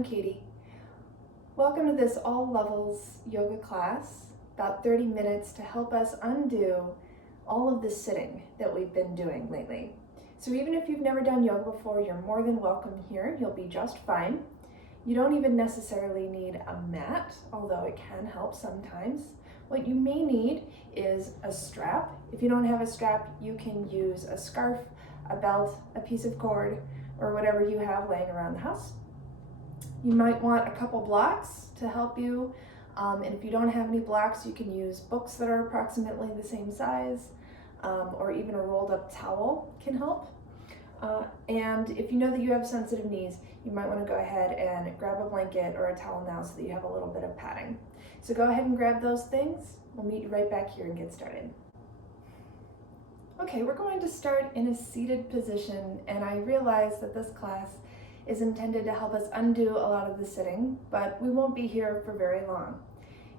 I'm Katie. Welcome to this all levels yoga class, about 30 minutes to help us undo all of the sitting that we've been doing lately. So even if you've never done yoga before, you're more than welcome here. You'll be just fine. You don't even necessarily need a mat, although it can help sometimes. What you may need is a strap. If you don't have a strap, you can use a scarf, a belt, a piece of cord, or whatever you have laying around the house. You might want a couple blocks to help you, and if you don't have any blocks, you can use books that are approximately the same size, or even a rolled up towel can help. And if you know that you have sensitive knees, you might want to go ahead and grab a blanket or a towel now so that you have a little bit of padding. So go ahead and grab those things. We'll meet you right back here and get started. Okay, we're going to start in a seated position, and I realize that this class is intended to help us undo a lot of the sitting, but we won't be here for very long.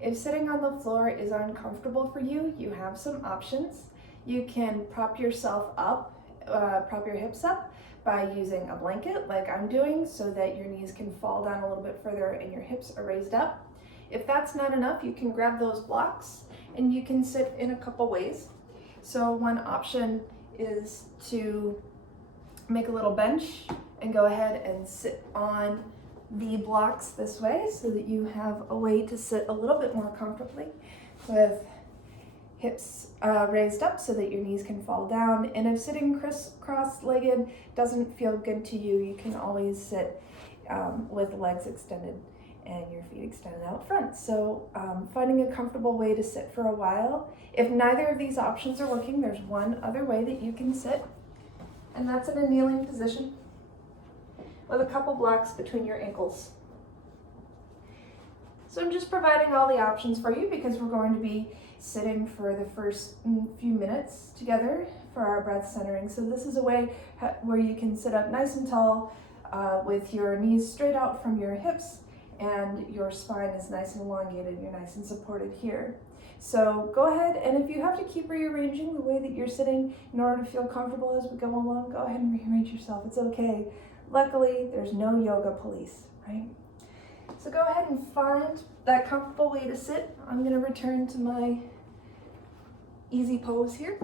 If sitting on the floor is uncomfortable for you, you have some options. You can prop yourself up, prop your hips up by using a blanket like I'm doing so that your knees can fall down a little bit further and your hips are raised up. If that's not enough, you can grab those blocks and you can sit in a couple ways. So one option is to make a little bench and go ahead and sit on the blocks this way so that you have a way to sit a little bit more comfortably with hips raised up so that your knees can fall down. And if sitting cross-legged doesn't feel good to you, you can always sit with the legs extended and your feet extended out front. So finding a comfortable way to sit for a while. If neither of these options are working, there's one other way that you can sit, and that's in a kneeling position with a couple blocks between your ankles. So I'm just providing all the options for you because we're going to be sitting for the first few minutes together for our breath centering. So this is a way where you can sit up nice and tall with your knees straight out from your hips and your spine is nice and elongated, you're nice and supported here. So go ahead, and if you have to keep rearranging the way that you're sitting in order to feel comfortable as we go along, go ahead and rearrange yourself, it's okay. Luckily, there's no yoga police, right? So go ahead and find that comfortable way to sit. I'm gonna return to my easy pose here.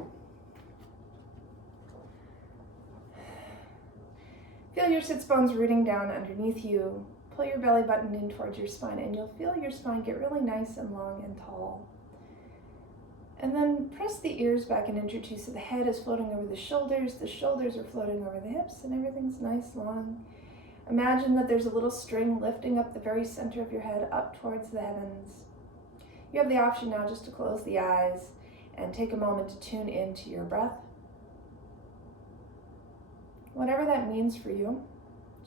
Feel your sits bones rooting down underneath you. Pull your belly button in towards your spine and you'll feel your spine get really nice and long and tall. And then press the ears back an inch or two so the head is floating over the shoulders are floating over the hips, and everything's nice, long. Imagine that there's a little string lifting up the very center of your head up towards the heavens. You have the option now just to close the eyes and take a moment to tune into your breath. Whatever that means for you,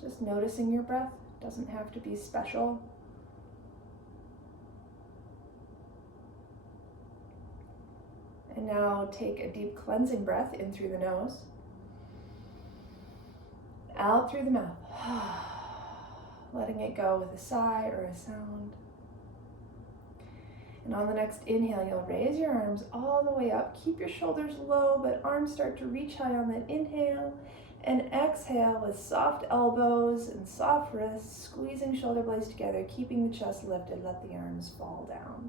just noticing your breath. Doesn't have to be special. And now take a deep cleansing breath in through the nose, out through the mouth, letting it go with a sigh or a sound. And on the next inhale, you'll raise your arms all the way up. Keep your shoulders low, but arms start to reach high on that inhale. And exhale with soft elbows and soft wrists, squeezing shoulder blades together, keeping the chest lifted, let the arms fall down.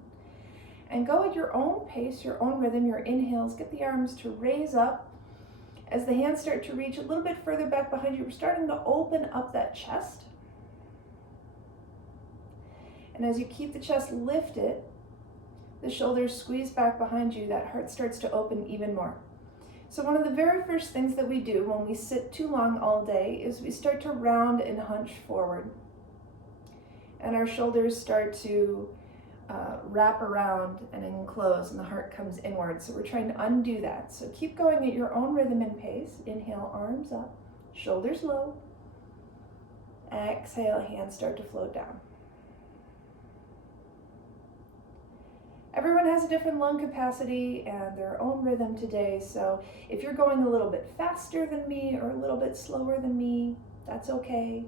And go at your own pace, your own rhythm, your inhales. Get the arms to raise up. As the hands start to reach a little bit further back behind you, we're starting to open up that chest. And as you keep the chest lifted, the shoulders squeeze back behind you, that heart starts to open even more. So one of the very first things that we do when we sit too long all day is we start to round and hunch forward. And our shoulders start to wrap around and enclose, and the heart comes inward. So we're trying to undo that. So keep going at your own rhythm and pace. Inhale, arms up, shoulders low. Exhale, hands start to float down. Everyone has a different lung capacity and their own rhythm today, so if you're going a little bit faster than me or a little bit slower than me, that's okay.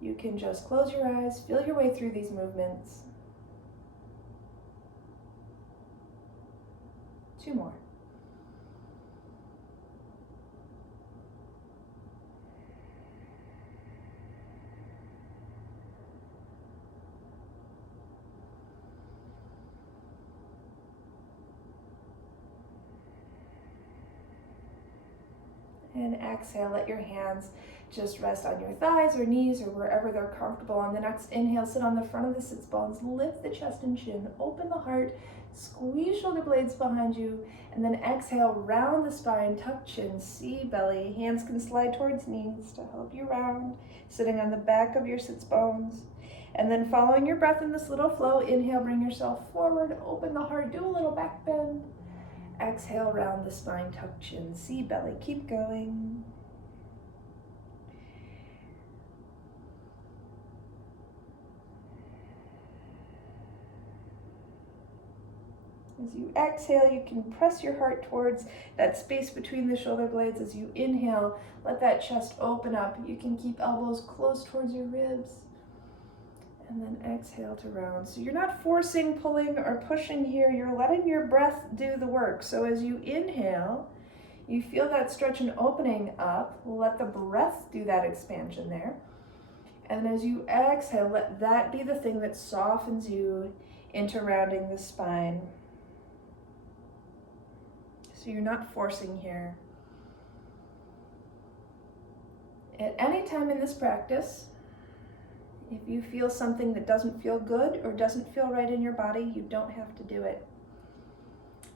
You can just close your eyes, feel your way through these movements. 2 more. And exhale, let your hands just rest on your thighs or knees or wherever they're comfortable. On the next inhale, sit on the front of the sits bones, lift the chest and chin, open the heart, squeeze shoulder blades behind you, and then exhale, round the spine, tuck chin, see belly. Hands can slide towards knees to help you round, sitting on the back of your sits bones. And then following your breath in this little flow, inhale, bring yourself forward, open the heart, do a little back bend. Exhale, round the spine, tuck chin, see belly. Keep going. As you exhale, you can press your heart towards that space between the shoulder blades. As you inhale, let that chest open up. You can keep elbows close towards your ribs. And then exhale to round. So you're not forcing, pulling, or pushing here. You're letting your breath do the work. So as you inhale, you feel that stretch and opening up. Let the breath do that expansion there. And as you exhale, let that be the thing that softens you into rounding the spine. So you're not forcing here. At any time in this practice, if you feel something that doesn't feel good or doesn't feel right in your body, you don't have to do it.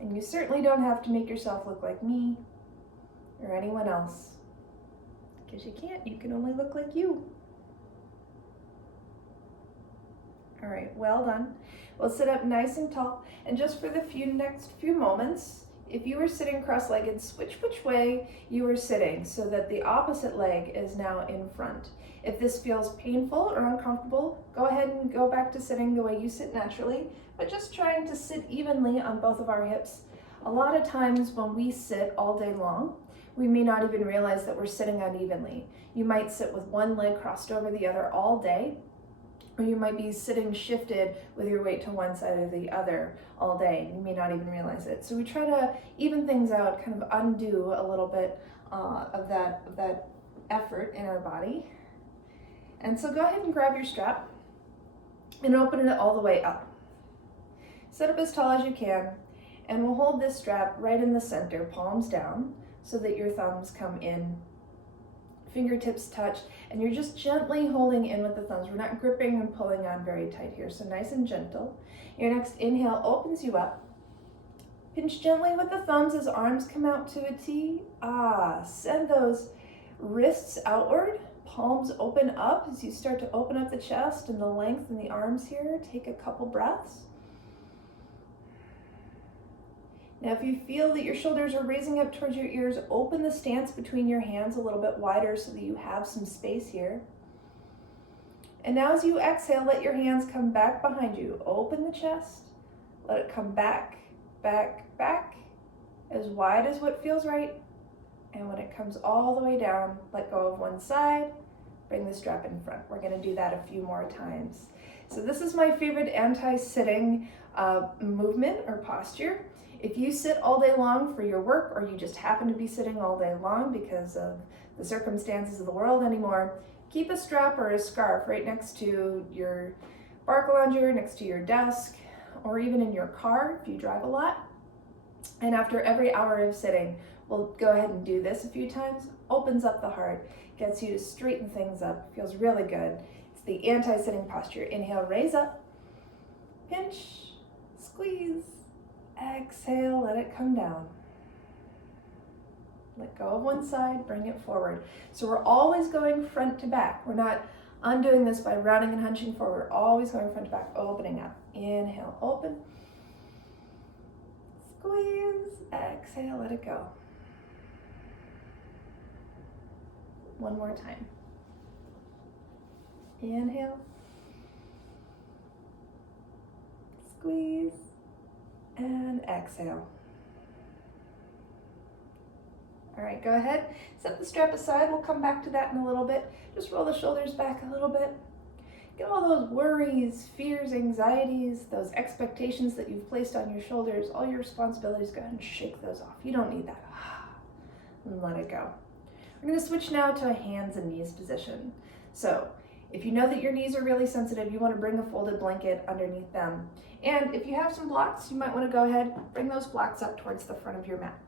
And you certainly don't have to make yourself look like me or anyone else. Because you can't, you can only look like you. All right, well done. We'll sit up nice and tall, and just for the next few moments, if you were sitting cross-legged, switch which way you were sitting so that the opposite leg is now in front. If this feels painful or uncomfortable, go ahead and go back to sitting the way you sit naturally, but just trying to sit evenly on both of our hips. A lot of times when we sit all day long, we may not even realize that we're sitting unevenly. You might sit with one leg crossed over the other all day, or you might be sitting shifted with your weight to one side or the other all day. You may not even realize it. So we try to even things out, kind of undo a little bit of that effort in our body. And so go ahead and grab your strap and open it all the way up. Sit up as tall as you can, and we'll hold this strap right in the center, palms down, so that your thumbs come in, fingertips touch, and you're just gently holding in with the thumbs. We're not gripping and pulling on very tight here, so nice and gentle. Your next inhale opens you up. Pinch gently with the thumbs as arms come out to a T. Send those wrists outward, palms open up as you start to open up the chest and the length in the arms here. Take a couple breaths. Now, if you feel that your shoulders are raising up towards your ears, open the stance between your hands a little bit wider so that you have some space here. And now as you exhale, let your hands come back behind you. Open the chest, let it come back, back, back, as wide as what feels right. And when it comes all the way down, let go of one side, bring the strap in front. We're gonna do that a few more times. So this is my favorite anti-sitting movement or posture. If you sit all day long for your work, or you just happen to be sitting all day long because of the circumstances of the world anymore, keep a strap or a scarf right next to your bark lounger, next to your desk, or even in your car if you drive a lot. And after every hour of sitting, we'll go ahead and do this a few times. Opens up the heart, gets you to straighten things up, feels really good. It's the anti-sitting posture. Inhale, raise up, pinch, squeeze. Exhale, let it come down. Let go of one side, bring it forward. So we're always going front to back. We're not undoing this by rounding and hunching forward. We're always going front to back, opening up. Inhale, open. Squeeze. Exhale, let it go. One more time. Inhale. Squeeze. And exhale. All right, go ahead, set the strap aside. We'll come back to that in a little bit. Just roll the shoulders back a little bit. Get all those worries, fears, anxieties, those expectations that you've placed on your shoulders, all your responsibilities, go ahead and shake those off. You don't need that. And let it go. We're gonna switch now to a hands and knees position. So if you know that your knees are really sensitive, you wanna bring a folded blanket underneath them. And if you have some blocks, you might wanna go ahead, bring those blocks up towards the front of your mat.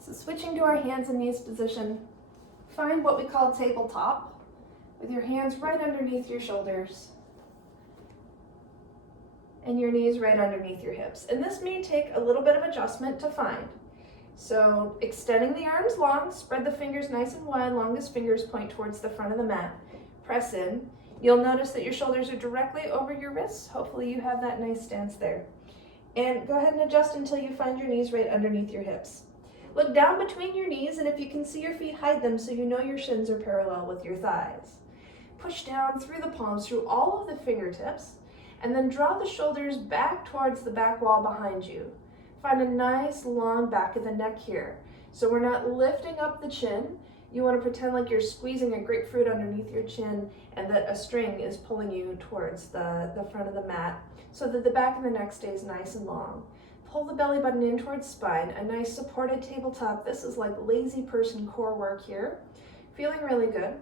So switching to our hands and knees position, find what we call tabletop with your hands right underneath your shoulders and your knees right underneath your hips. And this may take a little bit of adjustment to find. So extending the arms long, spread the fingers nice and wide, longest fingers point towards the front of the mat. Press in. You'll notice that your shoulders are directly over your wrists. Hopefully you have that nice stance there. And go ahead and adjust until you find your knees right underneath your hips. Look down between your knees, and if you can see your feet, hide them so you know your shins are parallel with your thighs. Push down through the palms, through all of the fingertips, and then draw the shoulders back towards the back wall behind you. Find a nice long back of the neck here. So we're not lifting up the chin. You want to pretend like you're squeezing a grapefruit underneath your chin and that a string is pulling you towards the front of the mat so that the back of the neck stays nice and long. Pull the belly button in towards spine, a nice supported tabletop. This is like lazy person core work here. Feeling really good.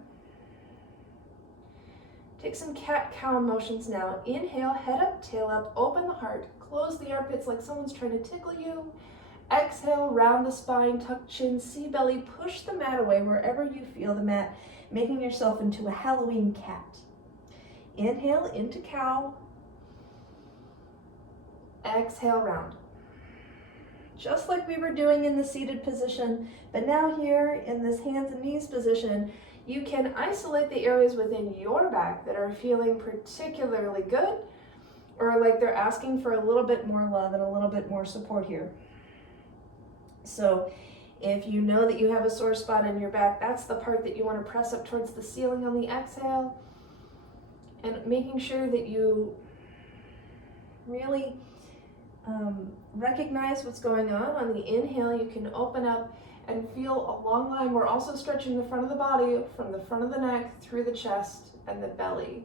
Take some cat-cow motions now. Inhale, head up, tail up, open the heart, close the armpits like someone's trying to tickle you. Exhale, round the spine, tuck chin, see belly, push the mat away wherever you feel the mat, making yourself into a Halloween cat. Inhale into cow. Exhale, round. Just like we were doing in the seated position, but now here in this hands and knees position, you can isolate the areas within your back that are feeling particularly good or like they're asking for a little bit more love and a little bit more support here. So if you know that you have a sore spot in your back, that's the part that you want to press up towards the ceiling on the exhale, and making sure that you really recognize what's going on. On the inhale, you can open up and feel a long line. We're also stretching the front of the body from the front of the neck through the chest and the belly.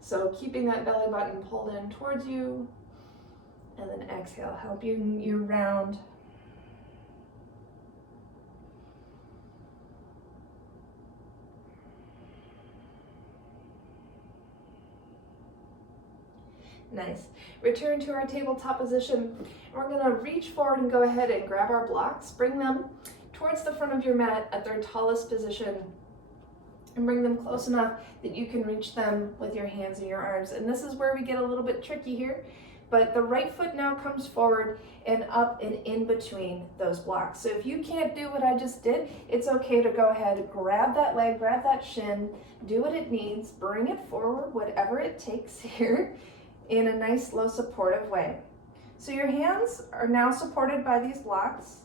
So keeping that belly button pulled in towards you, and then exhale, help you round. Nice. Return to our tabletop position. We're going to reach forward and go ahead and grab our blocks. Bring them towards the front of your mat at their tallest position, and bring them close enough that you can reach them with your hands and your arms. And this is where we get a little bit tricky here, but the right foot now comes forward and up and in between those blocks. So if you can't do what I just did, it's okay to go ahead, grab that leg, grab that shin, do what it needs, bring it forward, whatever it takes here, in a nice, slow, supportive way. So your hands are now supported by these blocks.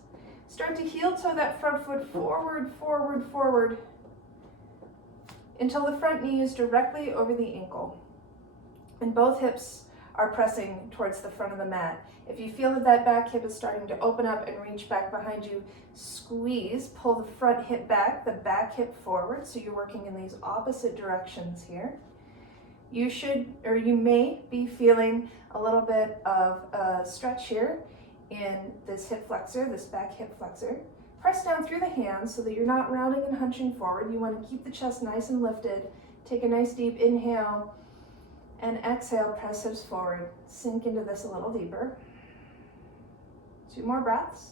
Start to heel toe that front foot forward, forward, forward, until the front knee is directly over the ankle. And both hips are pressing towards the front of the mat. If you feel that that back hip is starting to open up and reach back behind you, squeeze, pull the front hip back, the back hip forward, so you're working in these opposite directions here. You should, or you may be feeling a little bit of a stretch here in this hip flexor, this back hip flexor. Press down through the hands so that you're not rounding and hunching forward. You want to keep the chest nice and lifted. Take a nice deep inhale, and exhale, press hips forward. Sink into this a little deeper. 2 more breaths.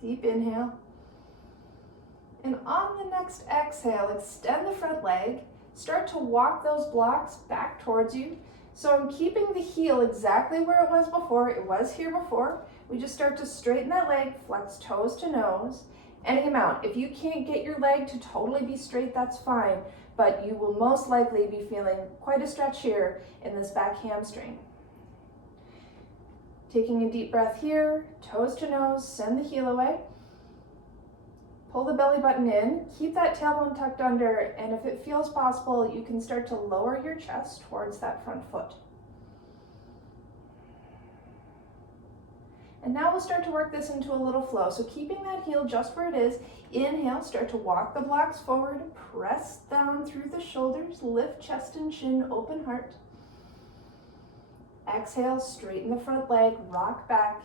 Deep inhale. And on the next exhale, extend the front leg. Start to walk those blocks back towards you. So I'm keeping the heel exactly where it was before. It was here before. We just start to straighten that leg, flex toes to nose, any amount. If you can't get your leg to totally be straight, that's fine, but you will most likely be feeling quite a stretch here in this back hamstring. Taking a deep breath here, toes to nose, send the heel away. Pull the belly button in, keep that tailbone tucked under, and if it feels possible, you can start to lower your chest towards that front foot. And now we'll start to work this into a little flow. So keeping that heel just where it is, inhale, start to walk the blocks forward, press down through the shoulders, lift chest and chin, open heart. Exhale, straighten the front leg, rock back,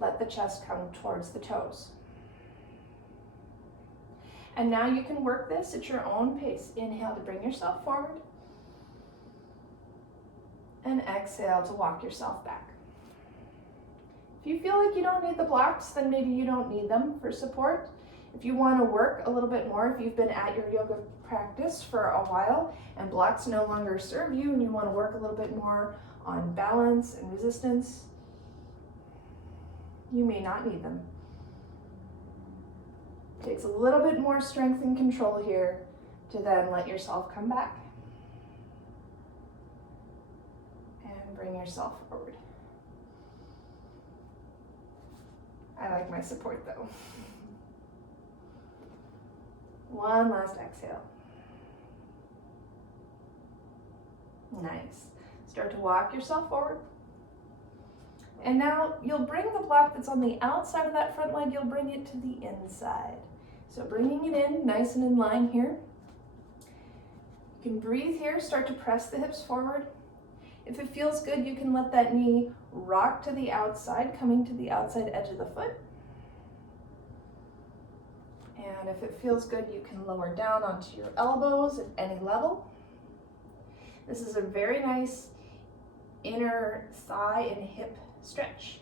let the chest come towards the toes. And now you can work this at your own pace. Inhale to bring yourself forward. And exhale to walk yourself back. If you feel like you don't need the blocks, then maybe you don't need them for support. If you want to work a little bit more, if you've been at your yoga practice for a while and blocks no longer serve you and you want to work a little bit more on balance and resistance, you may not need them. It takes a little bit more strength and control here to then let yourself come back and bring yourself forward. I like my support though. One last exhale. Nice. Start to walk yourself forward. And now you'll bring the block that's on the outside of that front leg, you'll bring it to the inside. So bringing it in nice and in line here. You can breathe here, start to press the hips forward. If it feels good, you can let that knee rock to the outside, coming to the outside edge of the foot. And if it feels good, you can lower down onto your elbows at any level. This is a very nice inner thigh and hip stretch.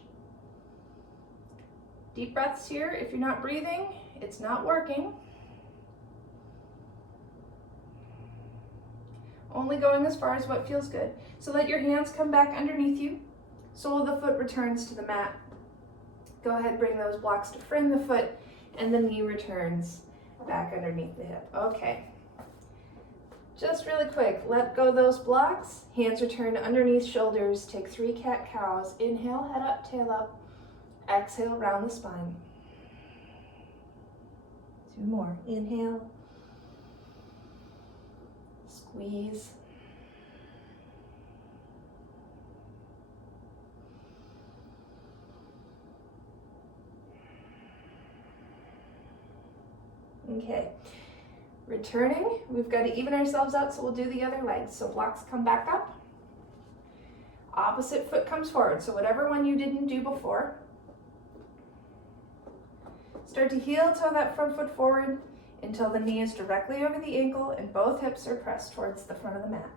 Deep breaths here. If you're not breathing, it's not working. Only going as far as what feels good. So let your hands come back underneath you. Sole of the foot returns to the mat. Go ahead, bring those blocks to frame the foot, and the knee returns back underneath the hip. Okay. Just really quick, let go those blocks. Hands return underneath shoulders. Take 3 cat-cows. Inhale, head up, tail up. Exhale, round the spine. 2 more. Inhale. Squeeze. Okay. Returning, we've got to even ourselves out, so we'll do the other leg. So blocks come back up. Opposite foot comes forward. So whatever one you didn't do before. Start to heel toe that front foot forward until the knee is directly over the ankle and both hips are pressed towards the front of the mat.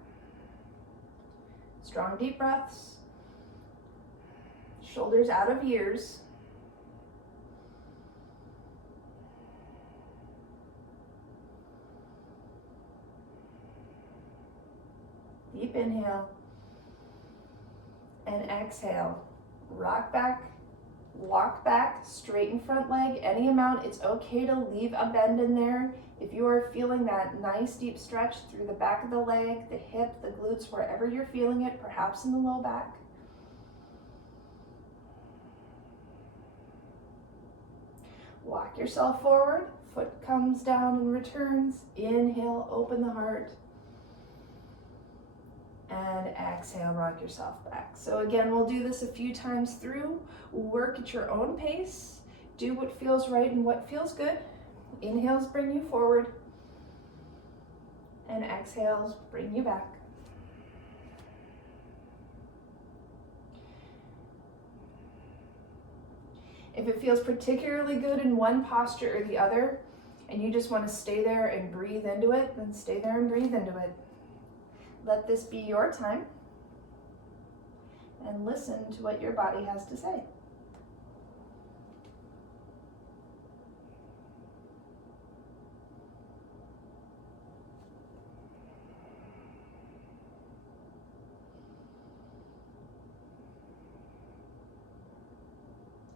Strong deep breaths. Shoulders out of ears. Deep inhale and exhale. Rock back, walk back, straighten front leg any amount. It's okay to leave a bend in there. If you are feeling that nice deep stretch through the back of the leg, the hip, the glutes, wherever you're feeling it, perhaps in the low back. Walk yourself forward, foot comes down and returns. Inhale, open the heart. And exhale, rock yourself back. So again, we'll do this a few times through. Work at your own pace. Do what feels right and what feels good. Inhales bring you forward. And exhales bring you back. If it feels particularly good in one posture or the other, and you just want to stay there and breathe into it, then stay there and breathe into it. Let this be your time and listen to what your body has to say.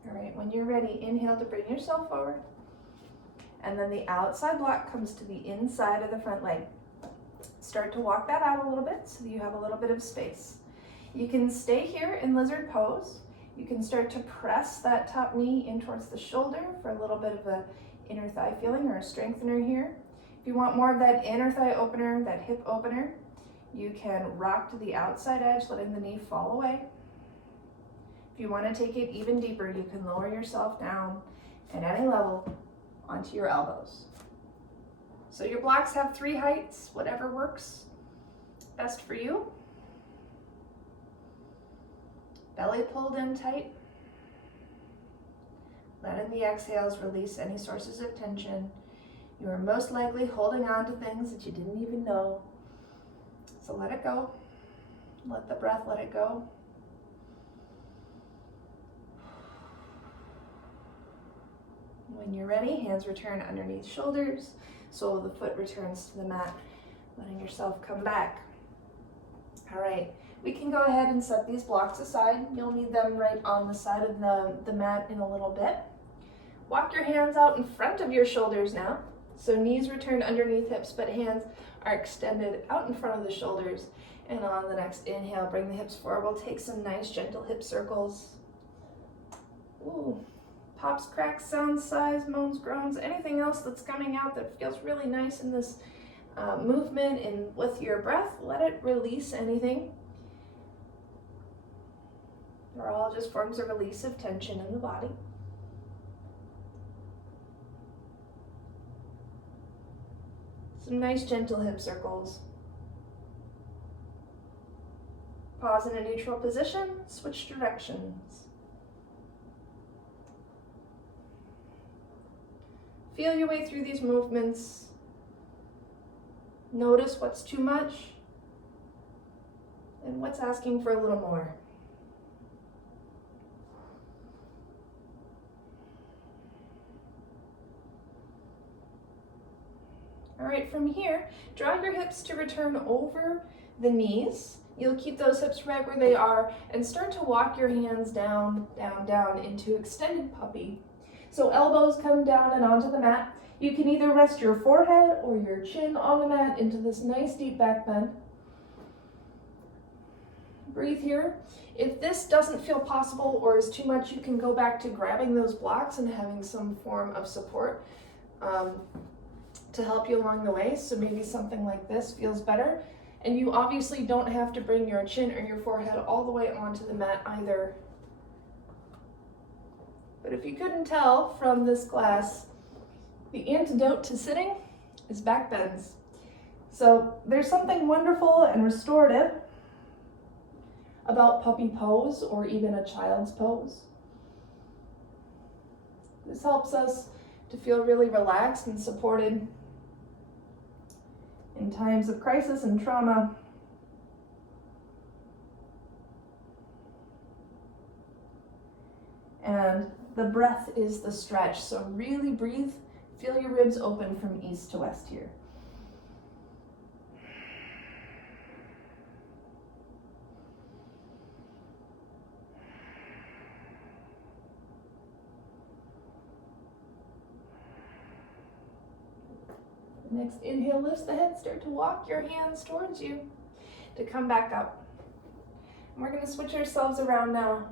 All right, when you're ready, inhale to bring yourself forward. And then the outside block comes to the inside of the front leg. Start to walk that out a little bit so that you have a little bit of space. You can stay here in lizard pose. You can start to press that top knee in towards the shoulder for a little bit of a inner thigh feeling or a strengthener here. If you want more of that inner thigh opener, that hip opener, you can rock to the outside edge, letting the knee fall away. If you want to take it even deeper, you can lower yourself down at any level onto your elbows. So your blocks have 3 heights, whatever works best for you. Belly pulled in tight. Letting the exhales release any sources of tension. You are most likely holding on to things that you didn't even know. So let it go. Let the breath let it go. When you're ready, hands return underneath shoulders, sole of the foot returns to the mat, letting yourself come back. All right, we can go ahead and set these blocks aside. You'll need them right on the side of the mat in a little bit. Walk your hands out in front of your shoulders now. So knees return underneath hips, but hands are extended out in front of the shoulders. And on the next inhale, bring the hips forward. We'll take some nice gentle hip circles. Ooh. Pops, cracks, sounds, sighs, moans, groans, anything else that's coming out that feels really nice in this movement and with your breath, let it release anything. They're all just forms of release of tension in the body. Some nice gentle hip circles. Pause in a neutral position, switch directions. Feel your way through these movements. Notice what's too much and what's asking for a little more. All right, from here, draw your hips to return over the knees. You'll keep those hips right where they are and start to walk your hands down, down, down into extended puppy. So elbows come down and onto the mat. You can either rest your forehead or your chin on the mat into this nice deep back bend. Breathe here. If this doesn't feel possible or is too much, you can go back to grabbing those blocks and having some form of support to help you along the way. So maybe something like this feels better. And you obviously don't have to bring your chin or your forehead all the way onto the mat either. But if you couldn't tell from this class, the antidote to sitting is back bends. So there's something wonderful and restorative about puppy pose or even a child's pose. This helps us to feel really relaxed and supported in times of crisis and trauma. And the breath is the stretch, so really breathe. Feel your ribs open from east to west here. Next inhale lifts the head, start to walk your hands towards you to come back up. And we're going to switch ourselves around now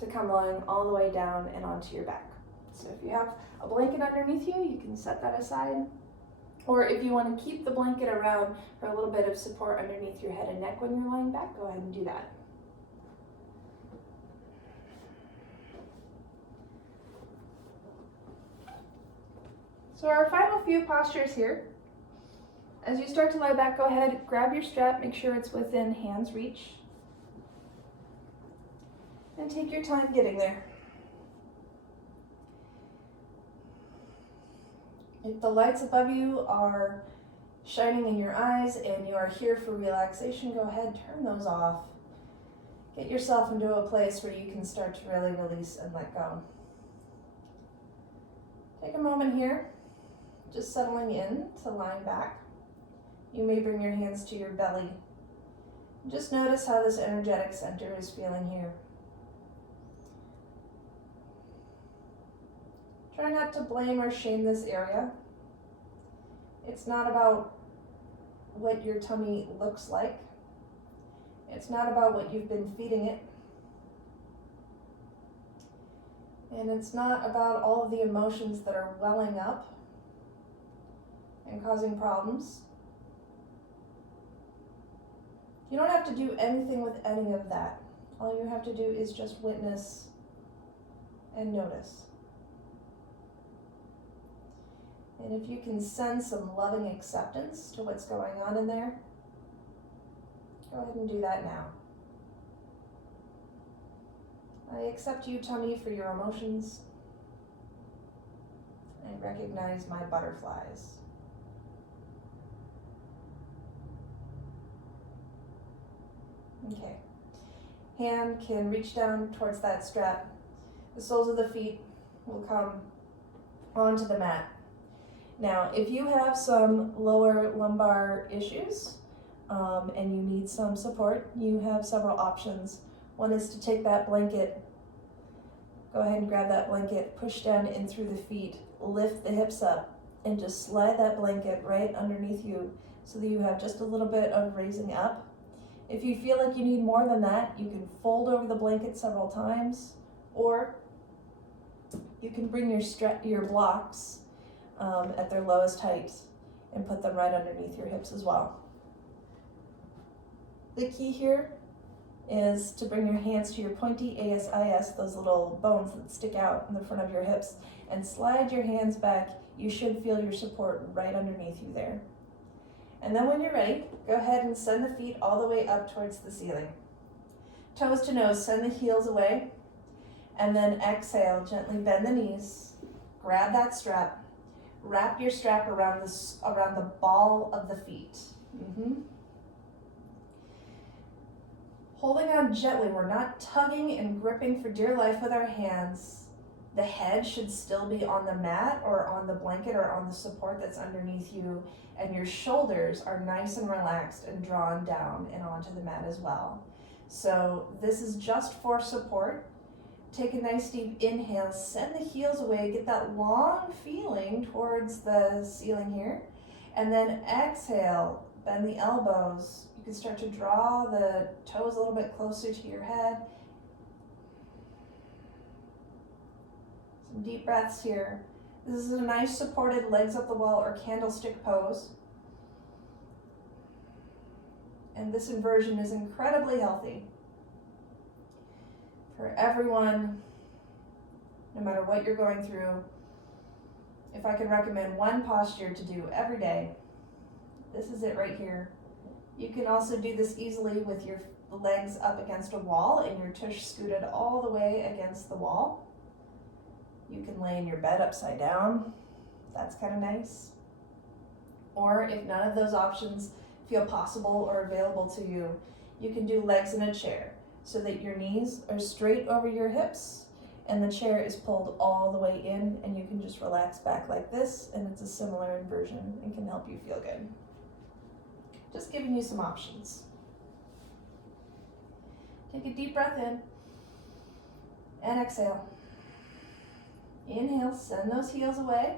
to come lying all the way down and onto your back. So if you have a blanket underneath you, you can set that aside. Or if you want to keep the blanket around for a little bit of support underneath your head and neck when you're lying back, go ahead and do that. So our final few postures here. As you start to lie back, go ahead, grab your strap, make sure it's within hand's reach. And take your time getting there. If the lights above you are shining in your eyes and you are here for relaxation, go ahead, turn those off. Get yourself into a place where you can start to really release and let go. Take a moment here, just settling in to lying back. You may bring your hands to your belly. Just notice how this energetic center is feeling here. Try not to blame or shame this area. It's not about what your tummy looks like. It's not about what you've been feeding it. And it's not about all of the emotions that are welling up and causing problems. You don't have to do anything with any of that. All you have to do is just witness and notice. And if you can send some loving acceptance to what's going on in there, go ahead and do that now. I accept you, tummy, for your emotions. I recognize my butterflies. Okay. Hand can reach down towards that strap. The soles of the feet will come onto the mat. Now, if you have some lower lumbar issues and you need some support, you have several options. One is to take that blanket, go ahead and grab that blanket, push down in through the feet, lift the hips up, and just slide that blanket right underneath you so that you have just a little bit of raising up. If you feel like you need more than that, you can fold over the blanket several times, or you can bring your blocks at their lowest height and put them right underneath your hips as well. The key here is to bring your hands to your pointy ASIS, those little bones that stick out in the front of your hips, and slide your hands back. You should feel your support right underneath you there. And then when you're ready, go ahead and send the feet all the way up towards the ceiling. Toes to nose, send the heels away, and then exhale, gently bend the knees, grab that strap, wrap your strap around the ball of the feet. Holding on gently, we're not tugging and gripping for dear life with our hands. The head should still be on the mat or on the blanket or on the support that's underneath you, and your shoulders are nice and relaxed and drawn down and onto the mat as well. So this is just for support. Take a nice deep inhale, send the heels away, get that long feeling towards the ceiling here, and then exhale, bend the elbows. You can start to draw the toes a little bit closer to your head. Some deep breaths here. This is a nice supported legs up the wall or candlestick pose. And this inversion is incredibly healthy for everyone, no matter what you're going through. If I could recommend one posture to do every day, this is it right here. You can also do this easily with your legs up against a wall and your tush scooted all the way against the wall. You can lay in your bed upside down. That's kind of nice. Or if none of those options feel possible or available to you, you can do legs in a chair so that your knees are straight over your hips and the chair is pulled all the way in, and you can just relax back like this, and it's a similar inversion and can help you feel good. Just giving you some options. Take a deep breath in and exhale. Inhale, send those heels away.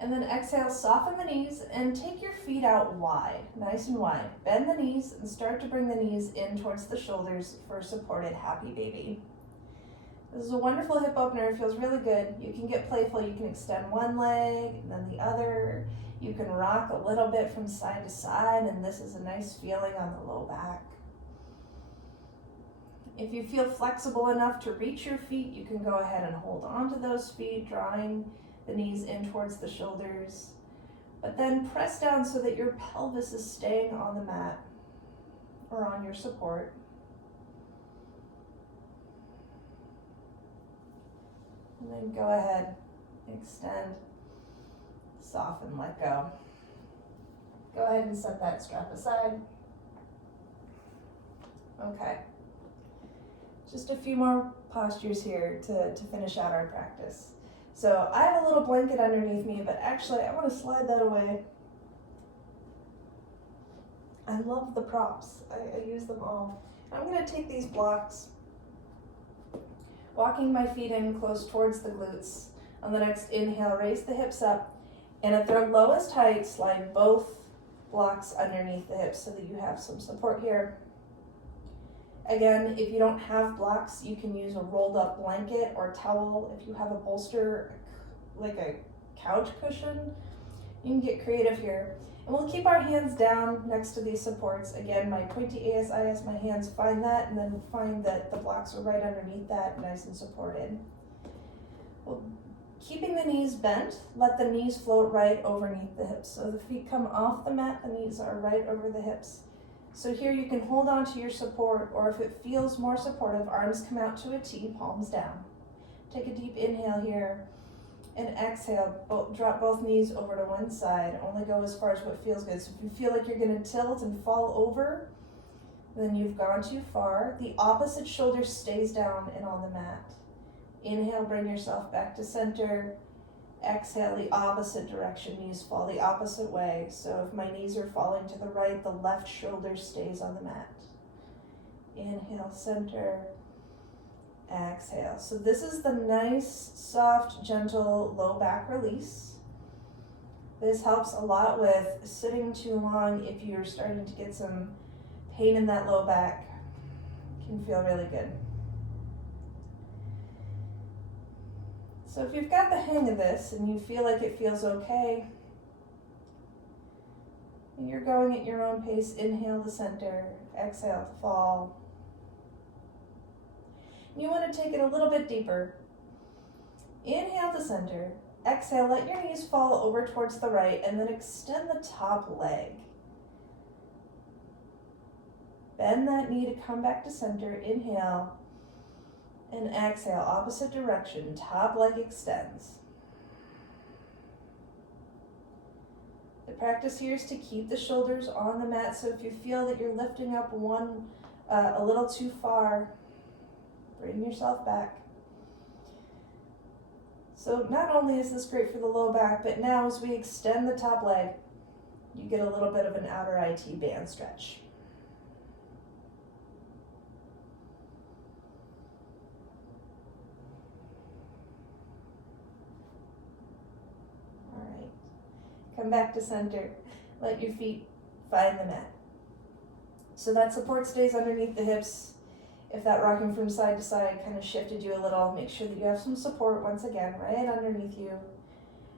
And then exhale, soften the knees and take your feet out wide, nice and wide. Bend the knees and start to bring the knees in towards the shoulders for a supported happy baby. This is a wonderful hip opener. It feels really good. You can get playful. You can extend one leg and then the other. You can rock a little bit from side to side, and this is a nice feeling on the low back. If you feel flexible enough to reach your feet, you can go ahead and hold on to those feet, drawing the knees in towards the shoulders. But then press down so that your pelvis is staying on the mat or on your support. And then go ahead, extend, soften, let go. Go ahead and set that strap aside. Okay. Just a few more postures here to finish out our practice. So I have a little blanket underneath me, but actually I want to slide that away. I love the props. I use them all. I'm going to take these blocks, walking my feet in close towards the glutes. On the next inhale, raise the hips up, and at their lowest height, slide both blocks underneath the hips so that you have some support here. Again, if you don't have blocks, you can use a rolled up blanket or towel. If you have a bolster, like a couch cushion, you can get creative here. And we'll keep our hands down next to these supports. Again, my pointy ASIS, my hands find that, and then find that the blocks are right underneath that, nice and supported. Well, keeping the knees bent, let the knees float right overneath the hips. So the feet come off the mat, the knees are right over the hips. So here you can hold on to your support, or if it feels more supportive, arms come out to a T, palms down. Take a deep inhale here, and exhale, drop both knees over to one side. Only go as far as what feels good. So if you feel like you're gonna tilt and fall over, Then you've gone too far. The opposite shoulder stays down and on the mat. Inhale, bring yourself back to center. Exhale, the opposite direction, knees fall the opposite way. So if my knees are falling to the right, the left shoulder stays on the mat. Inhale, center. Exhale. So this is the nice, soft, gentle low back release. This helps a lot with sitting too long. If you're starting to get some pain in that low back, it can feel really good. So if you've got the hang of this and you feel like it feels okay, and you're going at your own pace, inhale to center, exhale to fall. You want to take it a little bit deeper. Inhale to center, exhale, let your knees fall over towards the right, and then extend the top leg. Bend that knee to come back to center, inhale, and exhale, opposite direction, top leg extends. The practice here is to keep the shoulders on the mat, so if you feel that you're lifting up one a little too far, bring yourself back. So not only is this great for the low back, but now as we extend the top leg, you get a little bit of an outer IT band stretch. All right, come back to center. Let your feet find the mat. So that support stays underneath the hips. If that rocking from side to side kind of shifted you a little, make sure that you have some support once again right underneath you.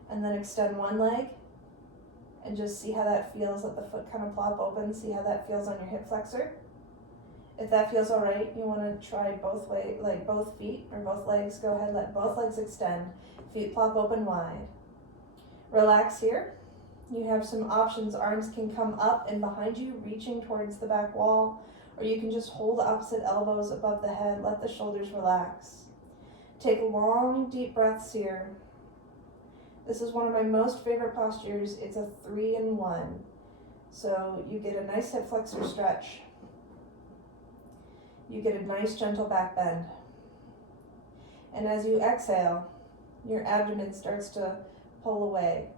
And then extend one leg and just see how that feels. Let the foot kind of plop open. See how that feels on your hip flexor. If that feels all right, you want to try both feet or both legs. Go ahead, let both legs extend. Feet plop open wide. Relax here. You have some options. Arms can come up and behind you, reaching towards the back wall. Or you can just hold opposite elbows above the head, let the shoulders relax. Take long, deep breaths here. This is one of my most favorite postures. It's a 3-in-1. So you get a nice hip flexor stretch. You get a nice gentle back bend. And as you exhale, your abdomen starts to pull away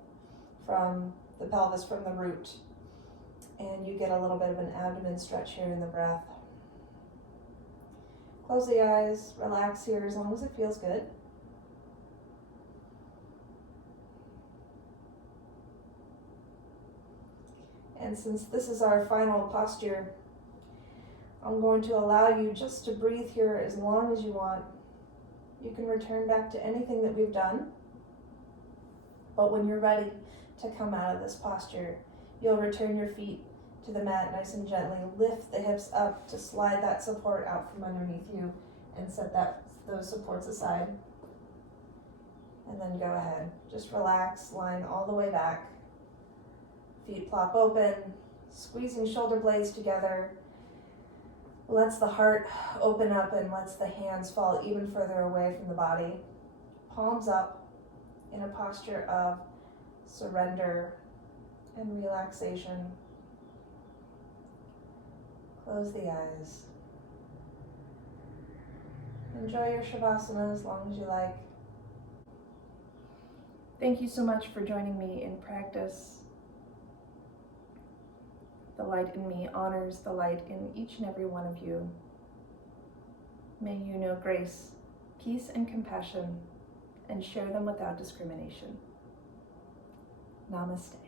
from the pelvis, from the root. And you get a little bit of an abdomen stretch here in the breath. Close the eyes, relax here as long as it feels good. And since this is our final posture, I'm going to allow you just to breathe here as long as you want. You can return back to anything that we've done. But when you're ready to come out of this posture, you'll return your feet to the mat nice and gently. Lift the hips up to slide that support out from underneath you and set those supports aside. And then go ahead. Just relax, lying all the way back. Feet plop open, squeezing shoulder blades together. Lets the heart open up and lets the hands fall even further away from the body. Palms up in a posture of surrender and relaxation. Close the eyes. Enjoy your Shavasana as long as you like. Thank you so much for joining me in practice. The light in me honors the light in each and every one of you. May you know grace, peace, and compassion, and share them without discrimination. Namaste.